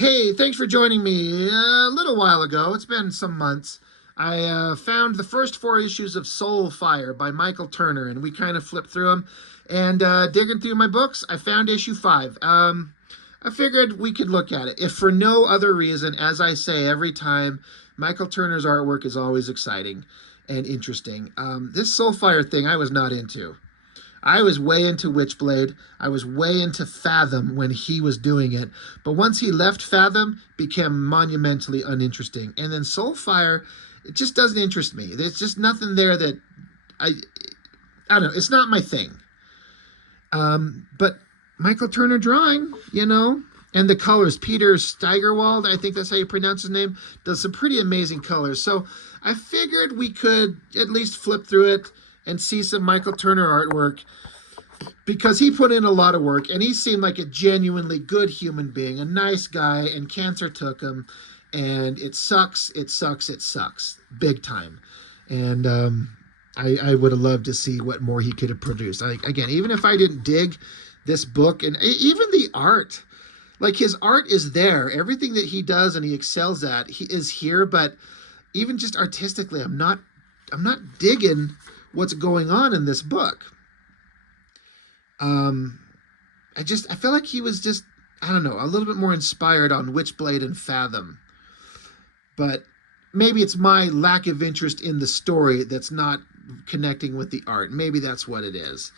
Hey, thanks for joining me. A little while ago, it's been some months, I found the first four issues of Soulfire by Michael Turner, and we kind of flipped through them. And digging through my books, I found issue five. I figured we could look at it, if for no other reason, as I say every time, Michael Turner's artwork is always exciting and interesting. This Soulfire thing I was not into. I was way into Witchblade. I was way into Fathom when he was doing it. But once he left Fathom, it became monumentally uninteresting. And then Soulfire, it just doesn't interest me. There's just nothing there that I I don't know. It's not my thing. But Michael Turner drawing, and the colors. Peter Steigerwald, I think that's how you pronounce his name, does some pretty amazing colors. So I figured we could at least flip through it and see some Michael Turner artwork because he put in a lot of work and he seemed like a genuinely good human being, a nice guy, and cancer took him. And it sucks, it sucks, it sucks, big time. And I would have loved to see what more he could have produced. Again, even if I didn't dig this book and even the art, like his art is there. Everything that he does and he excels at, he is here. But even just artistically, I'm not digging what's going on in this book. I feel like he was just, I don't know, a little bit more inspired on Witchblade and Fathom. But maybe it's my lack of interest in the story that's not connecting with the art. Maybe that's what it is.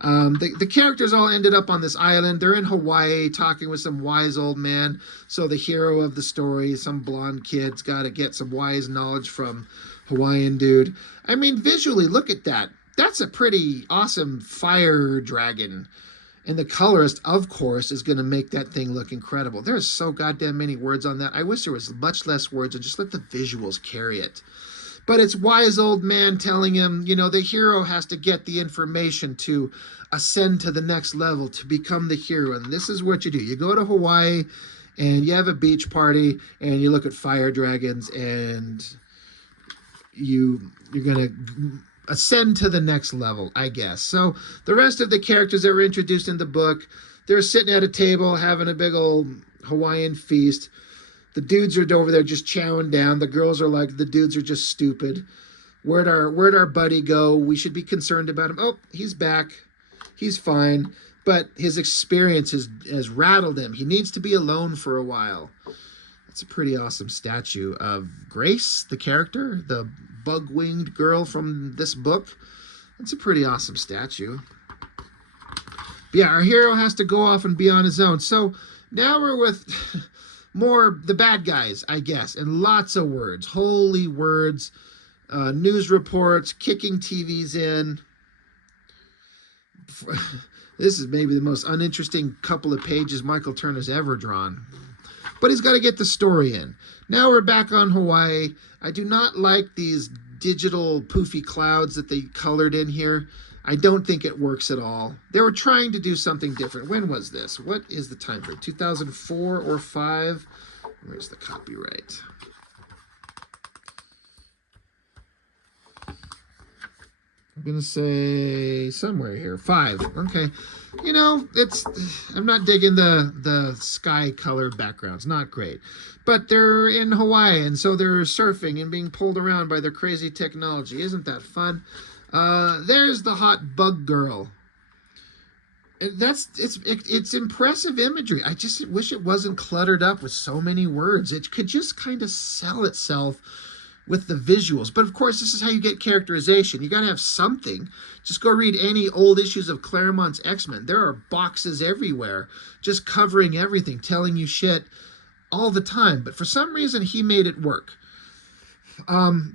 The characters all ended up on this island. They're in Hawaii talking with some wise old man. So the hero of the story, some blonde kid's got to get some wise knowledge from Hawaiian dude. I mean, visually, look at that. That's a pretty awesome fire dragon. And the colorist, of course, is going to make that thing look incredible. There's so goddamn many words on that. I wish there was much less words and just let the visuals carry it. But it's wise old man telling him, the hero has to get the information to ascend to the next level, to become the hero. And this is what you do. You go to Hawaii and you have a beach party and you look at fire dragons and you're going to ascend to the next level, I guess. So the rest of the characters that were introduced in the book, they're sitting at a table having a big old Hawaiian feast. The dudes are over there just chowing down. The girls are like, the dudes are just stupid. Where'd our buddy go? We should be concerned about him. Oh, he's back. He's fine. But his experience has rattled him. He needs to be alone for a while. It's a pretty awesome statue of Grace, the character, the bug-winged girl from this book. It's a pretty awesome statue. But yeah, our hero has to go off and be on his own. So now we're with more the bad guys, I guess, and lots of words, holy words, news reports, kicking TVs in. This is maybe the most uninteresting couple of pages Michael Turner's ever drawn. But he's got to get the story in. Now we're back on Hawaii. I do not like these digital poofy clouds that they colored in here. I don't think it works at all. They were trying to do something different. When was this? What is the time frame? 2004 or 5? Where's the copyright? I'm going to say somewhere here. 5. Okay. I'm not digging the sky color backgrounds. Not great. But they're in Hawaii, and so they're surfing and being pulled around by their crazy technology. Isn't that fun? There's the hot bug girl. It's impressive imagery. I just wish it wasn't cluttered up with so many words. It could just kind of sell itself with the visuals. But of course, this is how you get characterization. You got to have something. Just go read any old issues of Claremont's X-Men. There are boxes everywhere just covering everything, telling you shit all the time. But for some reason, he made it work.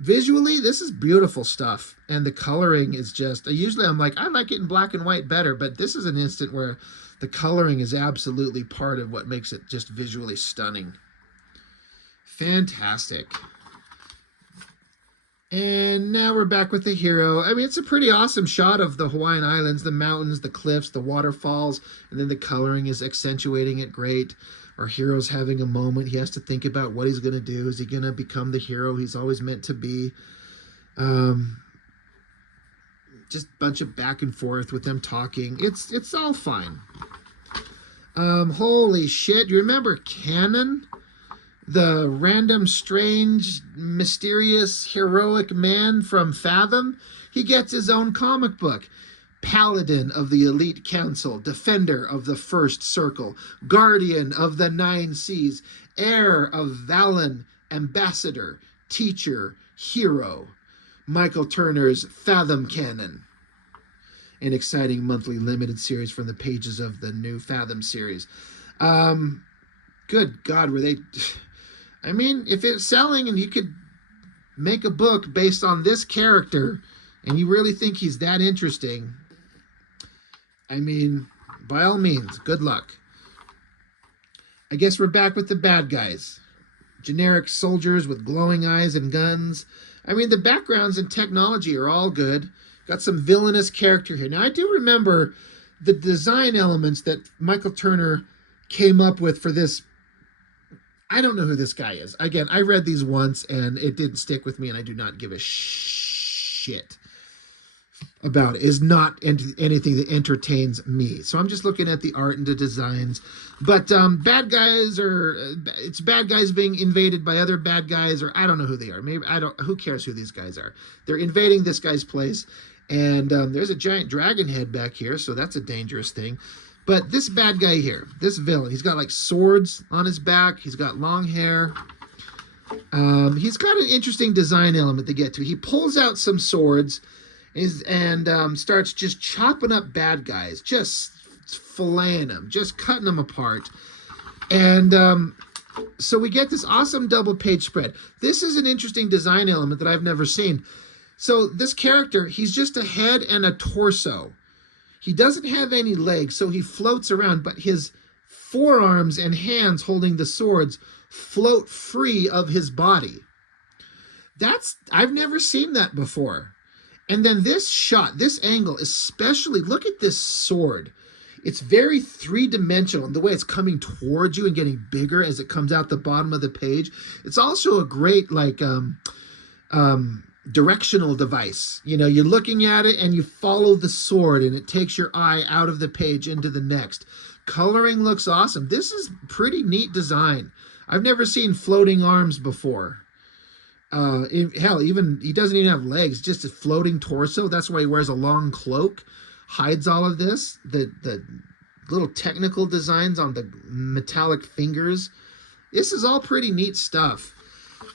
Visually, this is beautiful stuff. And the coloring is just, usually I'm like, I like it in black and white better, but this is an instant where the coloring is absolutely part of what makes it just visually stunning. Fantastic. And now we're back with the hero. I mean, it's a pretty awesome shot of the Hawaiian Islands, the mountains, the cliffs, the waterfalls, and then the coloring is accentuating it great. Our hero's having a moment. He has to think about what he's going to do. Is he going to become the hero he's always meant to be? Just a bunch of back and forth with them talking. It's all fine. Holy shit. You remember Canon? The random, strange, mysterious, heroic man from Fathom? He gets his own comic book. Paladin of the Elite Council, Defender of the First Circle, Guardian of the Nine Seas, Heir of Valen, Ambassador, Teacher, Hero. Michael Turner's Fathom Canon. An exciting monthly limited series from the pages of the new Fathom series. Good God, were they... I mean, if it's selling and you could make a book based on this character and you really think he's that interesting, I mean, by all means, good luck. I guess we're back with the bad guys. Generic soldiers with glowing eyes and guns. I mean, the backgrounds and technology are all good. Got some villainous character here. Now, I do remember the design elements that Michael Turner came up with for this. I don't know who this guy is. Again, I read these once and it didn't stick with me, and I do not give a shit about it. It's not anything that entertains me. So I'm just looking at the art and the designs. But bad guys it's bad guys being invaded by other bad guys, or I don't know who they are. Maybe who cares who these guys are? They're invading this guy's place, and there's a giant dragon head back here, so that's a dangerous thing. But this bad guy here, this villain, he's got like swords on his back. He's got long hair. He's got an interesting design element to get to. He pulls out some swords and starts just chopping up bad guys, just filleting them, just cutting them apart. And so we get this awesome double page spread. This is an interesting design element that I've never seen. So this character, he's just a head and a torso. He doesn't have any legs, so he floats around, but his forearms and hands holding the swords float free of his body. I've never seen that before. And then this shot, this angle, especially, look at this sword. It's very three-dimensional in the way it's coming towards you and getting bigger as it comes out the bottom of the page. It's also a great, like, directional device. You know, you're looking at it and you follow the sword and it takes your eye out of the page into the next. Coloring looks awesome. This is pretty neat design. I've never seen floating arms before. Hell, even he doesn't even have legs, just a floating torso. That's why he wears a long cloak, hides all of this. The little technical designs on the metallic fingers. This is all pretty neat stuff.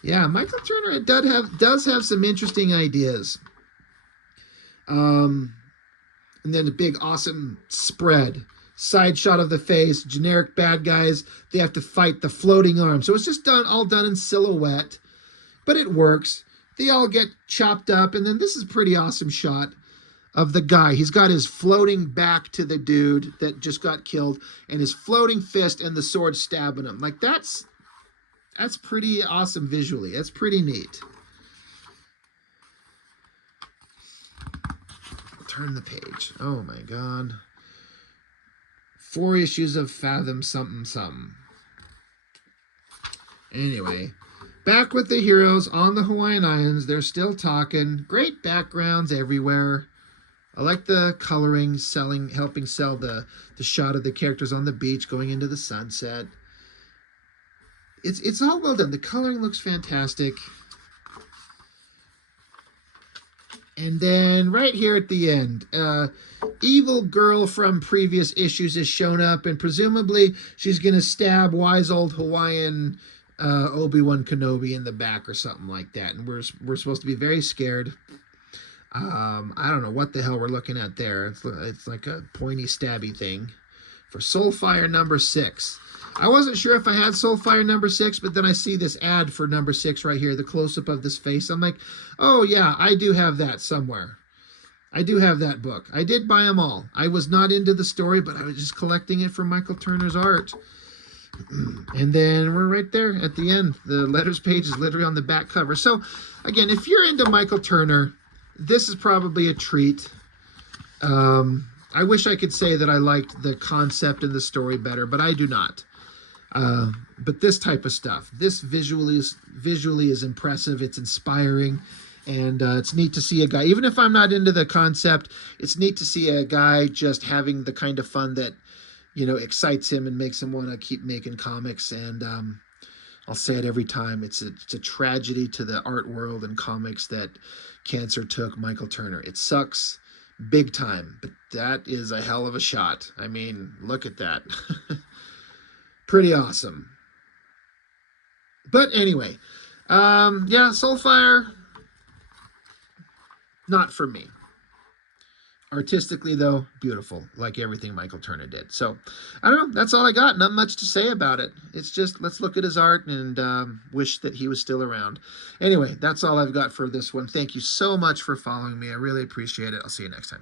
Yeah, Michael Turner does have some interesting ideas. And then a big awesome spread. Side shot of the face, generic bad guys. They have to fight the floating arm. So it's just all done in silhouette. But it works. They all get chopped up. And then this is a pretty awesome shot of the guy. He's got his floating back to the dude that just got killed, and his floating fist and the sword stabbing him. Like, that's pretty awesome visually. That's pretty neat. Turn the page. Oh my God. 4 issues of Fathom something something. Anyway, back with the heroes on the Hawaiian Islands. They're still talking. Great backgrounds everywhere. I like the coloring, helping sell the shot of the characters on the beach going into the sunset. It's all well done. The coloring looks fantastic. And then right here at the end, evil girl from previous issues has shown up, and presumably she's going to stab wise old Hawaiian Obi-Wan Kenobi in the back or something like that. And we're supposed to be very scared. I don't know what the hell we're looking at there. It's like a pointy stabby thing for Soulfire number 6. I wasn't sure if I had Soulfire number 6, but then I see this ad for number 6 right here, the close-up of this face. I'm like, oh yeah, I do have that somewhere. I do have that book. I did buy them all. I was not into the story, but I was just collecting it for Michael Turner's art. And then we're right there at the end. The letters page is literally on the back cover. So, again, if you're into Michael Turner, this is probably a treat. I wish I could say that I liked the concept and the story better, but I do not. But this type of stuff, this visually is impressive. It's inspiring, and it's neat to see a guy, even if I'm not into the concept, it's neat to see a guy just having the kind of fun that excites him and makes him want to keep making comics. And I'll say it every time. It's a tragedy to the art world and comics that cancer took Michael Turner. It sucks big time, but that is a hell of a shot. I mean, look at that. Pretty awesome. But anyway, yeah, Soulfire, not for me. Artistically, though, beautiful, like everything Michael Turner did. So, I don't know. That's all I got. Not much to say about it. It's just, let's look at his art and wish that he was still around. Anyway, that's all I've got for this one. Thank you so much for following me. I really appreciate it. I'll see you next time.